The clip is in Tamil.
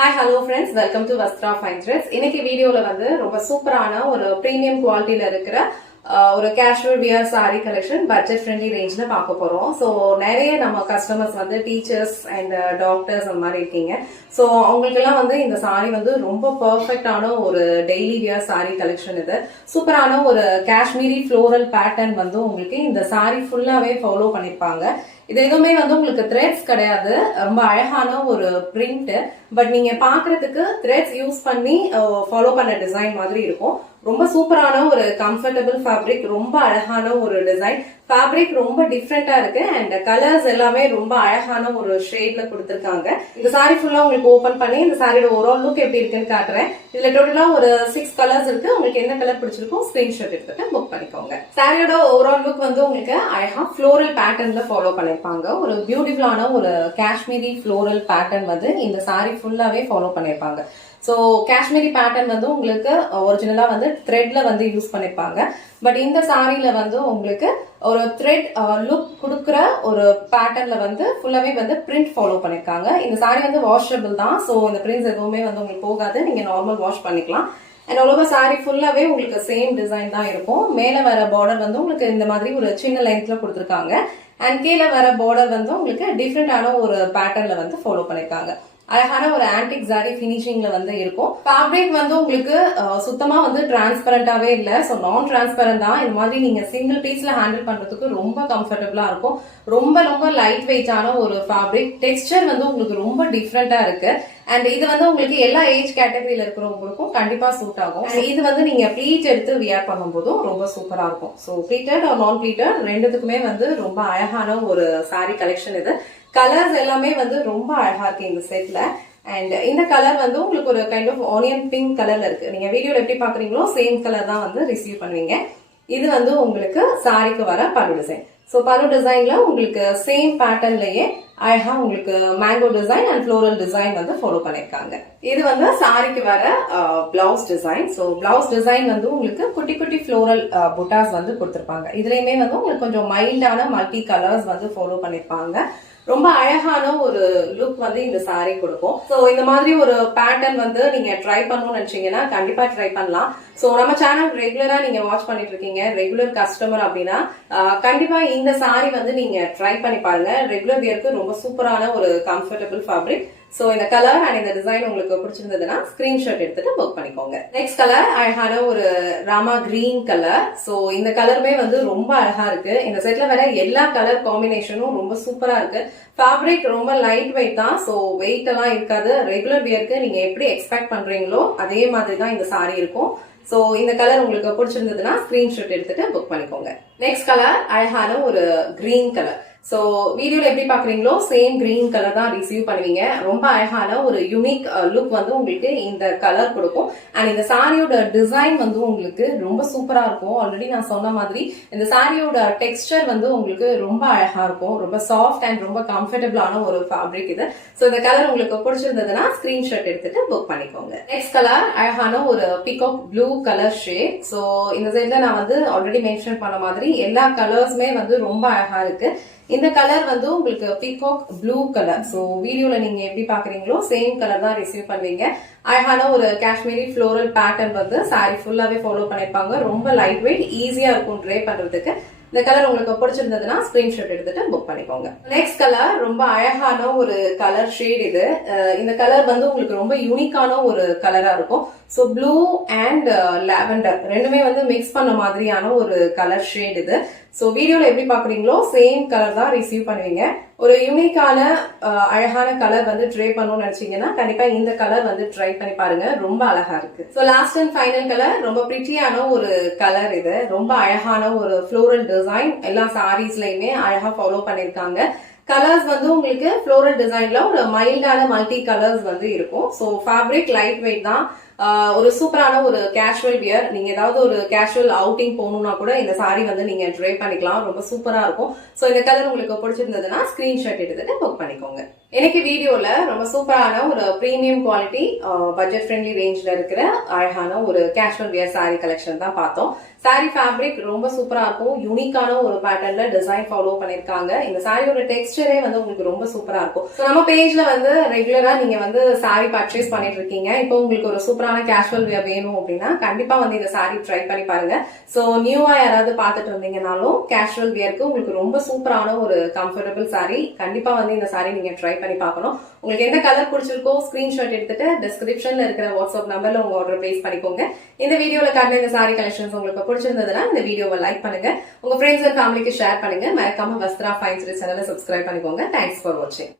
Hi, hello friends. Welcome to Vastra Fine Threads. இன்னைக்கு வீடியோல வந்து ரொம்ப சூப்பரான ஒரு பிரீமியம் குவாலிட்டில இருக்கிற ஒரு casual wear saree collection budget friendly ரேஞ்ச்ல பார்க்க போறோம். ஸோ நிறைய நம்ம கஸ்டமர்ஸ் வந்து டீச்சர்ஸ் அண்ட் டாக்டர்ஸ் அந்த மாதிரி இருக்கீங்க. ஸோ அவங்களுக்கெல்லாம் வந்து இந்த saree வந்து ரொம்ப பர்ஃபெக்டான ஒரு டெய்லி வியர் saree கலெக்ஷன். இது சூப்பரான ஒரு காஷ்மீரி ஃப்ளோரல் பேட்டர்ன் வந்து உங்களுக்கு இந்த saree ஃபுல்லாவே ஃபாலோ பண்ணிருப்பாங்க. இது எதுவுமே வந்து உங்களுக்கு த்ரெட்ஸ் கிடையாது, ரொம்ப அழகான ஒரு பிரிண்ட். பட் நீங்க பாக்குறதுக்கு த்ரெட்ஸ் யூஸ் பண்ணி ஃபாலோ பண்ண டிசைன் மாதிரி இருக்கும். ரொம்ப சூப்பரான ஒரு கம்ஃபர்டபிள் ஃபேப்ரிக், ரொம்ப அழகான ஒரு டிசைன். ஃபேப்ரிக் ரொம்ப டிஃப்ரெண்டா இருக்கு அண்ட் கலர்ஸ் எல்லாமே ரொம்ப அழகான ஒரு ஷேட்ல கொடுத்திருக்காங்க. இந்த சாரி ஃபுல்லா உங்களுக்கு ஓபன் பண்ணி இந்த சாரியோட ஓவரால் லுக் எப்படி இருக்குன்னு காட்டுறேன். இதுல டோட்டலா ஒரு 6 கலர்ஸ் இருக்கு. உங்களுக்கு என்ன கலர் பிடிச்சிருக்கோ ஸ்கிரீன்ஷாட் எடுத்துட்டு புக் பண்ணிக்கோங்க. சாரியோட ஓவரால் லுக் வந்து உங்களுக்கு அழகா ஃப்ளோரல் பேட்டர்ன்ல ஃபாலோ பண்ணிருப்பாங்க. ஒரு பியூட்டிஃபுல்லான ஒரு காஷ்மீரி ஃப்ளோரல் பேட்டர்ன் வந்து இந்த சாரி ஃபுல்லாவே ஃபாலோ பண்ணிருப்பாங்க. ஸோ காஷ்மீரி பேட்டர்ன் வந்து உங்களுக்கு ஒரிஜினலா வந்து த்ரெட்ல வந்து யூஸ் பண்ணிருப்பாங்க. பட் இந்த சாரியில வந்து உங்களுக்கு ஒரு த்ரெட் லுக் கொடுக்குற ஒரு பேட்டர்ன்ல வந்து ஃபுல்லாவே வந்து பிரிண்ட் ஃபாலோ பண்ணிருக்காங்க. இந்த சாரி வந்து வாஷபிள் தான். ஸோ இந்த பிரிண்ட்ஸ் எதுவுமே வந்து உங்களுக்கு போகாது, நீங்க நார்மல் வாஷ் பண்ணிக்கலாம். அண்ட் ஆல் ஓவர் சாரி ஃபுல்லாவே உங்களுக்கு சேம் டிசைன் தான் இருக்கும். மேல வர பார்டர் வந்து உங்களுக்கு இந்த மாதிரி ஒரு சின்ன லென்த்ல கொடுத்துருக்காங்க. அண்ட் கீழே வர பார்டர் வந்து உங்களுக்கு டிஃப்ரெண்டான ஒரு பேட்டர்ன்ல வந்து ஃபாலோ பண்ணிருக்காங்க. அழகான ஒரு ஆன்டிக் சாரி பினிஷிங்ல வந்து இருக்கும். ஃபேப்ரிக் வந்து உங்களுக்கு சுத்தமா வந்து டிரான்ஸ்பரண்டாவே இல்ல. சோ நான் டிரான்ஸ்பரண்ட் தான். இந்த மாதிரி நீங்க சிங்கிள் பீஸ்ல ஹேண்டில் பண்றதுக்கு ரொம்ப கம்ஃபர்டபுளா இருக்கும். ரொம்ப ரொம்ப லைட் வெயிட்டான ஒரு ஃபேப்ரிக். டெக்ஸ்டர் வந்து உங்களுக்கு ரொம்ப டிஃப்ரெண்டா இருக்கு. அண்ட் இது வந்து உங்களுக்கு எல்லா ஏஜ் கேட்டகரியில இருக்கிறவங்களுக்கும் கண்டிப்பா சூட் ஆகும். இது வந்து நீங்க ப்ளீட் எடுத்து வியர் பண்ணும்போதும் ரொம்ப சூப்பரா இருக்கும். ஸோ ப்ளீட்டட் ஆர் நான் ப்ளீட்டட் ரெண்டுத்துக்குமே வந்து ரொம்ப அழகான ஒரு சாரி கலெக்ஷன் இது. கலர்ஸ் எல்லாமே வந்து ரொம்ப அழகா இருக்கு இந்த செட்ல. அண்ட் இந்த கலர் வந்து உங்களுக்கு ஒரு கைண்ட் ஆஃப் ஆனியன் பிங்க் கலர்ல இருக்கு. நீங்க வீடியோல எப்படி பாக்குறீங்களோ சேம் கலர் தான் வந்து ரிசீவ் பண்ணுவீங்க. இது வந்து உங்களுக்கு சாரிக்கு வர பல்லு டிசைன். ஸோ பல்லு டிசைன்ல உங்களுக்கு சேம் பேட்டர்ன்லயே அழகா உங்களுக்கு mango design and floral design வந்து ஃபாலோ பண்ணிருக்காங்க. இது வந்து சாரிக்கு வர blouse design. So blouse design வந்து உங்களுக்கு குட்டி குட்டி ஃப்ளோரல் புட்டாஸ் வந்து கொடுத்திருப்பாங்க. இதுலயுமே வந்து உங்களுக்கு கொஞ்சம் மைல்டான மல்டி கலர்ஸ் வந்து ஃபாலோ பண்ணிருப்பாங்க. ரொம்ப அழகான ஒரு லுக் வந்து இந்த சாரி கொடுக்கும். சோ இந்த மாதிரி ஒரு பேட்டர்ன் வந்து நீங்க ட்ரை பண்ணணும்னு நினைச்சீங்கன்னா கண்டிப்பா ட்ரை பண்ணலாம். சோ நம்ம சேனல் ரெகுலரா நீங்க வாட்ச் பண்ணிட்டு இருக்கீங்க, ரெகுலர் கஸ்டமர் அப்படின்னா கண்டிப்பா இந்த சாரி வந்து நீங்க ட்ரை பண்ணி பாருங்க. ரெகுலர் வியருக்கு ரொம்ப சூப்பரான ஒரு கம்ஃபர்டபிள் ஃபேப்ரிக். சோ இந்த கலர் அண்ட் இந்த டிசைன் உங்களுக்கு பிடிச்சிருந்ததுன்னா ஸ்கிரீன்ஷாட் எடுத்துட்டு புக் பண்ணிக்கோங்க. நெக்ஸ்ட் கலர் அழகான ஒரு ராமா கிரீன் கலர். சோ இந்த கலருமே வந்து ரொம்ப அழகா இருக்கு. இந்த செட்ல வர எல்லா கலர் காம்பினேஷனும் ரொம்ப சூப்பரா இருக்கு. ஃபேப்ரிக் ரொம்ப லைட் வெயிட் தான். சோ வெயிட் எல்லாம் இருக்காது. ரெகுலர் வியருக்கு நீங்க எப்படி எக்ஸ்பெக்ட் பண்றீங்களோ அதே மாதிரி தான் இந்த சாரி இருக்கும். சோ இந்த கலர் உங்களுக்கு பிடிச்சிருந்ததுன்னா ஸ்கிரீன்ஷாட் எடுத்துட்டு புக் பண்ணிக்கோங்க. நெக்ஸ்ட் கலர் அழகான ஒரு கிரீன் கலர். சோ வீடியோல எப்படி பாக்குறீங்களோ சேம் கிரீன் கலர் தான் ரிசீவ் பண்ணுவீங்க. ரொம்ப அழகான ஒரு யூனிக் லுக் வந்து உங்களுக்கு இந்த கலர் கொடுக்கும். அண்ட் இந்த சாரியோட டிசைன் வந்து உங்களுக்கு ரொம்ப சூப்பரா இருக்கும். ஆல்ரெடி நான் சொன்ன மாதிரி இந்த சாரியோட டெக்ஸ்டர் வந்து உங்களுக்கு ரொம்ப அழகா இருக்கும். ரொம்ப சாஃப்ட் அண்ட் ரொம்ப கம்ஃபர்டபிளான ஒரு ஃபேப்ரிக் இது. சோ இந்த கலர் உங்களுக்கு பிடிச்சிருந்ததுன்னா ஸ்கிரீன்ஷாட் எடுத்துட்டு புக் பண்ணிக்கோங்க. நெக்ஸ்ட் கலர் அழகான ஒரு peacock blue colour shade. So இந்த சைட்ல நான் வந்து ஆல்ரெடி மென்ஷன் பண்ண மாதிரி எல்லா கலர்ஸுமே வந்து ரொம்ப அழகா இருக்கு. இந்த கலர் வந்து உங்களுக்கு பீகாக் ப்ளூ கலர். சோ வீடியோல நீங்க எப்படி பாக்குறீங்களோ சேம் கலர் தான் ரிசீவ் பண்ணுவீங்க. அழகான ஒரு காஷ்மீரி ஃப்ளோரல் பேட்டர்ன் வந்து சாரி ஃபுல்லாவே ஃபாலோ பண்ணிருப்பாங்க. ரொம்ப லைட் வெயிட், ஈஸியா இருக்கும் ட்ரே பண்றதுக்கு. இந்த கலர் உங்களுக்கு பிடிச்சிருந்ததுன்னா ஸ்கிரீன்ஷாட் எடுத்துட்டு புக் பண்ணிக்கோங்க. நெக்ஸ்ட் கலர் ரொம்ப அழகான ஒரு கலர் ஷேட் இது. இந்த கலர் வந்து உங்களுக்கு ரொம்ப யூனிக்கான ஒரு கலரா இருக்கும். சோ ப்ளூ அண்ட் லாவெண்டர் ரெண்டுமே வந்து மிக்ஸ் பண்ண மாதிரியான ஒரு கலர் ஷேட் இது. சோ வீடியோல எப்படி பாக்குறீங்களோ சேம் கலர் தான் ரிசீவ் பண்ணுவீங்க. ஒரு யூனிக்கான அழகான கலர் வந்து ட்ரை பண்ணணும்னு நினைச்சீங்கன்னா கண்டிப்பா இந்த கலர் வந்து ட்ரை பண்ணி பாருங்க. ரொம்ப அழகா இருக்கு. So last and final colour ரொம்ப பிரிட்டியான ஒரு கலர் இது. ரொம்ப அழகான ஒரு ஃப்ளோரல் டிசைன் எல்லா சாரீஸ்லயுமே அழகா ஃபாலோ பண்ணிருக்காங்க. கலர்ஸ் வந்து உங்களுக்கு ஃப்ளோரல் டிசைன்ல ஒரு மைல்டான மல்டி கலர்ஸ் வந்து இருக்கும். சோ ஃபேப்ரிக் லைட் வெயிட் தான். ஒரு சூப்பரான ஒரு கேஷுவல் வியர், நீங்க ஏதாவது ஒரு கேஷுவல் அவுட்டிங் போகணும்னா கூட இந்த சாரி வந்து நீங்க ட்ரை பண்ணிக்கலாம். ரொம்ப சூப்பரா இருக்கும். சோ இந்த கலர் உங்களுக்கு பிடிச்சிருந்ததுன்னா ஸ்கிரீன்ஷாட் எடுத்துட்டு புக் பண்ணிக்கோங்க. இன்னைக்கு வீடியோல ரொம்ப சூப்பரான ஒரு பிரீமியம் குவாலிட்டி பட்ஜெட் ஃப்ரெண்ட்லி ரேஞ்ச்ல இருக்கிற அழகான ஒரு கேஷுவல் வியர் சாரி கலெக்ஷன் தான் பார்த்தோம். சாரி ஃபேப்ரிக் ரொம்ப சூப்பரா இருக்கும். யூனிக்கான ஒரு பேட்டர்ன்ல டிசைன் ஃபாலோ பண்ணிருக்காங்க. இந்த சாரியோட டெக்ஸ்டரே வந்து உங்களுக்கு ரொம்ப சூப்பரா இருக்கும். நம்ம பேஜ்ல வந்து ரெகுலரா நீங்க வந்து சாரி பர்ச்சேஸ் பண்ணிட்டு இருக்கீங்க. இப்போ உங்களுக்கு ஒரு சூப்பரான கேஷுவல் வியர் வேணும் அப்படின்னா கண்டிப்பா வந்து இந்த சாரி ட்ரை பண்ணி பாருங்க. சோ நியூவா யாராவது பார்த்துட்டு இருந்தீங்கனாலும் கேஷுவல் வியருக்கு உங்களுக்கு ரொம்ப சூப்பரான ஒரு கம்ஃபர்டபுள் சாரி. கண்டிப்பா வந்து இந்த சாரி நீங்க ட்ரை பண்ணி பார்க்கணும். உங்களுக்கு எந்த கலர் பிடிச்சிருக்கோ ஸ்கிரீன்ஷாட் எடுத்துட்டு டிஸ்கிரிப்ஷன்ல இருக்கிற வாட்ஸ்அப் நம்பர்ல உங்க ஆர்டர் பிளேஸ் பண்ணிக்கோங்க. இந்த வீடியோல காட்டின இந்த சாரி கலெக்ஷன்ஸ் உங்களுக்கு பிடிச்சிருந்ததுன்னா இந்த வீடியோவை லைக் பண்ணுங்க, உங்க ஃப்ரெண்ட்ஸ் அண்ட் ஃபேமிலிக்கு ஷேர் பண்ணுங்க. மறக்காம வஸ்த்ரா ஃபைன் த்ரெட்ஸ் சேனலை சப்ஸ்கிரைப் பண்ணிக்கோங்க. தேங்க்ஸ் ஃபார் வாட்சிங்.